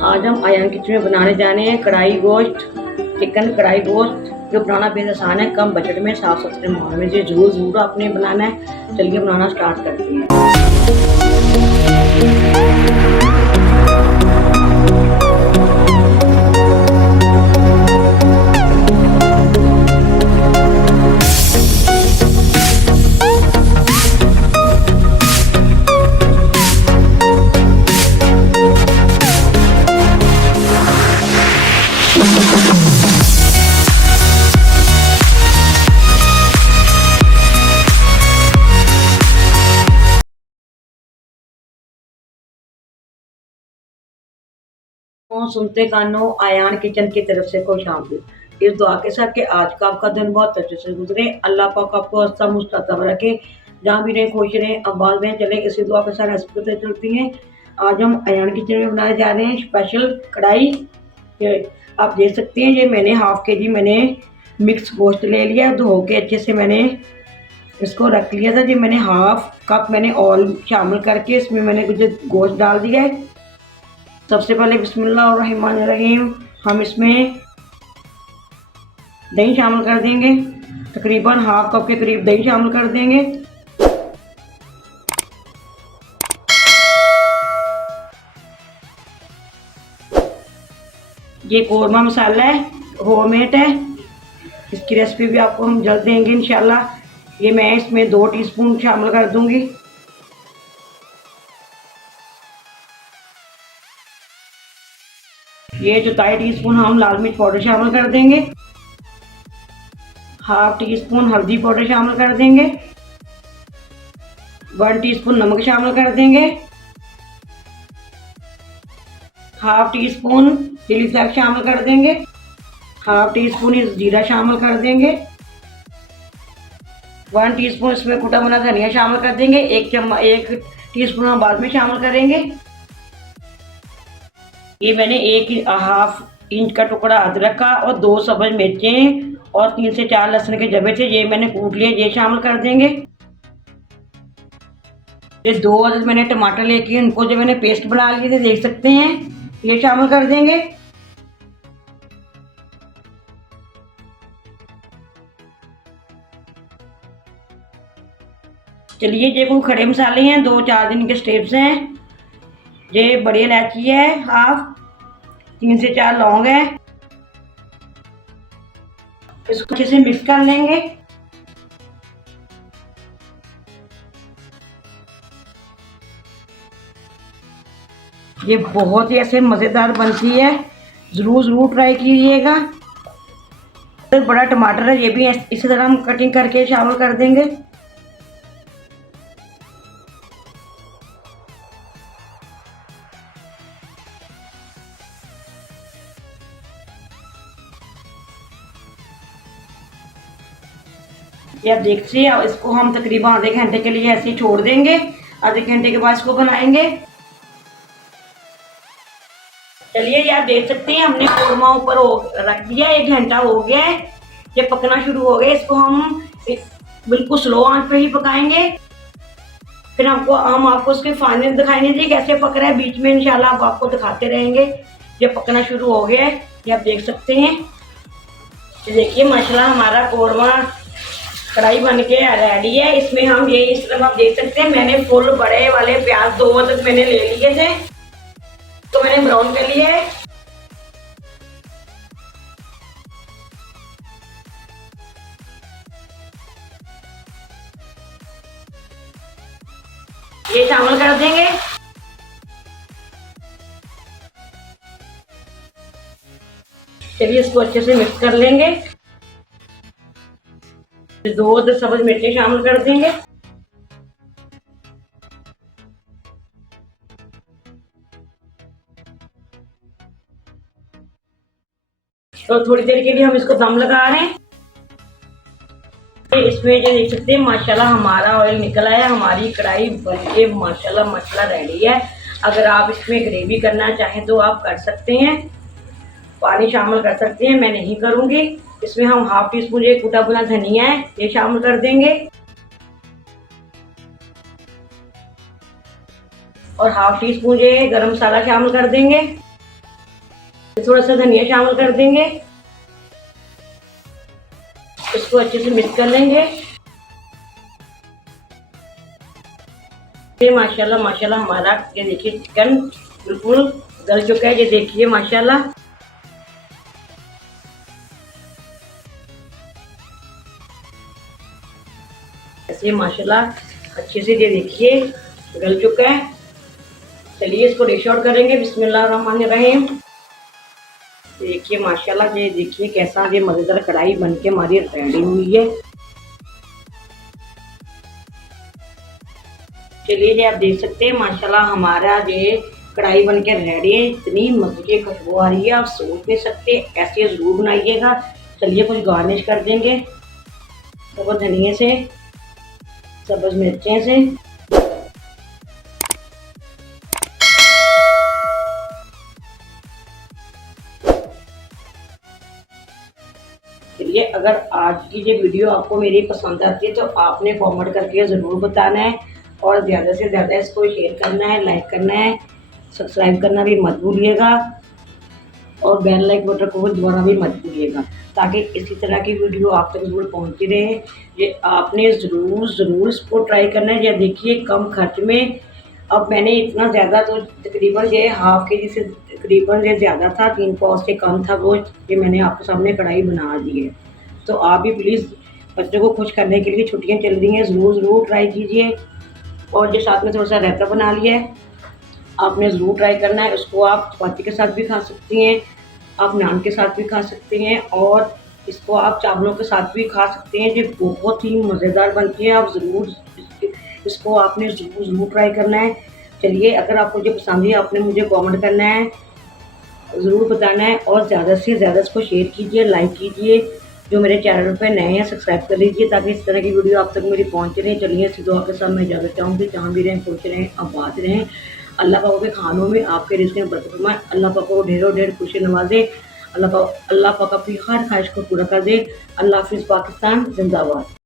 आज हम आयान किचन में बनाने जा रहे हैं कढ़ाई गोश्त, चिकन कढ़ाई गोश्त। जो बनाना बेहद आसान है, कम बजट में, साफ सुथरे माहौल में। ये जरूर आपने बनाना है। चलिए बनाना स्टार्ट करते हैं। सुनते कानों, आयान किचन की तरफ से खुश आमदीद। इस दुआ के साथ कि आज का आपका दिन बहुत अच्छे से गुजरे। अल्लाह पाक आपको हंसता मुस्ताब रखे, जहाँ भी रहें खुश रहें, आबाद रहें। चले इसी दुआ के साथ रेसिपी पे चलती हैं। आज हम आयान किचन में बनाने जा रहे हैं स्पेशल कढ़ाई। ये आप देख सकते हैं, ये मैंने हाफ के जी मैंने मिक्स गोश्त ले लिया, धो के अच्छे से मैंने इसको रख लिया था। जी मैंने हाफ कप मैंने ऑयल शामिल करके इसमें मैंने कुछ गोश्त डाल दिया है। सबसे पहले बिस्मिल्लाहिर्रहमानिर्रहीम हम इसमें दही शामिल कर देंगे। तकरीबन हाफ कप के करीब दही शामिल कर देंगे। ये कोरमा मसाला है, होममेड है। इसकी रेसिपी भी आपको हम जल्द देंगे इंशाल्लाह। ये मैं इसमें 2 टीस्पून शामिल कर दूंगी। ये 4 टीस्पून हम लाल मिर्च पाउडर शामिल कर देंगे। हाफ टी स्पून हल्दी पाउडर शामिल कर देंगे। 1 टीस्पून नमक शामिल कर देंगे। Half teaspoon chili flakes शामिल कर देंगे। हाफ टी स्पून जीरा शामिल कर देंगे। 1 टीस्पून इसमें कुटा भुना धनिया शामिल कर देंगे। 1 टीस्पून हम बाद में शामिल करेंगे। ये मैंने 1.5 इंच का टुकड़ा अदरक का और 2 सब्ज मिर्चें और 3 से 4 लहसुन के जबे थे, ये मैंने कूट लिए, ये शामिल कर देंगे। ये 2 अदद मैंने टमाटर लेके इनको जो मैंने पेस्ट बना लिए थे, देख सकते हैं, ये शामिल कर देंगे। चलिए, ये कुछ खड़े मसाले हैं, 2-4 दिन के स्टेप्स हैं। ये बड़ी इलायची है हाफ, 3 से 4 लौंग है। इसको अच्छे से मिक्स कर लेंगे। ये बहुत ही ऐसे मज़ेदार बनती है, ज़रूर ट्राई कीजिएगा। तो बड़ा टमाटर है, ये भी इसी तरह हम कटिंग करके शामिल कर देंगे। ये आप देखिए, अब इसको हम तकरीबन आधे घंटे के लिए ऐसे ही छोड़ देंगे। आधे घंटे के बाद इसको बनाएंगे। चलिए, ये आप देख सकते हैं, हमने कोरमा ऊपर रख दिया, 1 घंटा हो गया है, ये पकना शुरू हो गया। इसको हम बिल्कुल स्लो आंच पे ही पकाएंगे। फिर हम आपको उसके फाइनल दिखाएंगे जी कैसे पक रहा है। बीच में इंशाल्लाह आप आपको दिखाते रहेंगे। ये पकना शुरू हो गया है, ये आप देख सकते हैं। ये देखिए माशाल्लाह हमारा कोरमा कढ़ाई बन के रेडी है। इसमें हम ये इस तरह आप देख सकते हैं, मैंने फुल बड़े वाले प्याज 2 अदद मैंने ले लिए थे, तो मैंने ब्राउन कर लिया है। ये शामिल कर देंगे। चलिए, इसको अच्छे से मिक्स कर लेंगे। 2 अदद सब्ज मिर्ची शामिल कर देंगे। तो थोड़ी देर के लिए हम इसको दम लगा रहे हैं। इसमें जो देख सकते हैं माशाल्लाह हमारा ऑयल निकल आया, हमारी कढ़ाई बनके माशाल्लाह मसाला रेडी है। अगर आप इसमें ग्रेवी करना चाहें तो आप कर सकते हैं, पानी शामिल कर सकते हैं, मैं नहीं करूँगी। इसमें हम हाफ टी स्पून ये कुटा भुना धनिया है, ये शामिल कर देंगे। और हाफ टी स्पून ये गरम मसाला शामिल कर देंगे। थोड़ा सा धनिया शामिल कर देंगे, इसको अच्छे से मिक्स कर लेंगे। ये माशाल्लाह माशाल्लाह हमारा ये देखिए चिकन बिल्कुल गल चुका है, ये देखिए माशाल्लाह। ऐसे माशाल्लाह अच्छे से ये देखिए गल चुका है। चलिए इसको डिश आउट करेंगे। बिस्मिल्लाहिर्रहमानिर्रहीम। देखिए माशाल्लाह ये देखिए कैसा ये मज़ेदार कढ़ाई बन के हमारी रेडी हुई है। चलिए ये आप देख सकते हैं माशाल्लाह हमारा ये कढ़ाई बन के रेडी है। इतनी मज़े की खुशबू आ रही है, आप सोच नहीं सकते, ऐसे ज़रूर बनाइएगा। चलिए कुछ गार्निश कर देंगे सब्ज़ धनिए से, सब्ज़ मिर्चें से। चलिए अगर आज की ये वीडियो आपको मेरी पसंद आती है तो आपने कमेंट करके ज़रूर बताना है और ज़्यादा से ज़्यादा इसको शेयर करना है, लाइक करना है, सब्सक्राइब करना भी मत भूलिएगा और बेल लाइक बटन को दबाना भी मत भूलिएगा ताकि इसी तरह की वीडियो आप तक ज़रूर पहुंचती रहे। ये आपने ज़रूर इसको ट्राई करना है। ये देखिए कम खर्च में, अब मैंने इतना ज़्यादा तो तकरीबन ये हाफ़ के जी से तकरीबन ये ज़्यादा था, 3 पाव से कम था वो, ये मैंने आपके सामने कढ़ाई बना दी है। तो आप भी प्लीज़ बच्चों को खुश करने के लिए छुट्टियाँ चल रही हैं, ज़रूर ट्राई कीजिए। और ये साथ में थोड़ा सा रायता बना लिया है, आपने ज़रूर ट्राई करना है। उसको आप चपाती के साथ भी खा सकती हैं, आप नान के साथ भी खा सकते हैं और इसको आप चावलों के साथ भी खा सकते हैं। ये बहुत ही मज़ेदार बनती है, आप ज़रूर इसको आपने ज़रूर ट्राई करना है। चलिए अगर आपको ये पसंद है आपने मुझे कमेंट करना है, ज़रूर बताना है और ज़्यादा से ज़्यादा इसको शेयर कीजिए, लाइक कीजिए। जो मेरे चैनल पे नए हैं सब्सक्राइब कर लीजिए ताकि इस तरह की वीडियो आप तक मेरी पहुँच रही। चलिए इसी दुआ के साथ मैं इजाज़त चाहूँगी। जहाँ भी रहें खुश रहें, आबाद रहें। अल्लाह पाक के खानों में आपके रिज़्क़ में बरकत फरमाए। अल्लाह पाक को ढेरों ढेर खुशी नवाज़े। अल्लाह पाक अपनी हर ख्वाहिश को पूरा कर दे। अल्लाह हाफ़िज़। पाकिस्तान ज़िंदाबाद।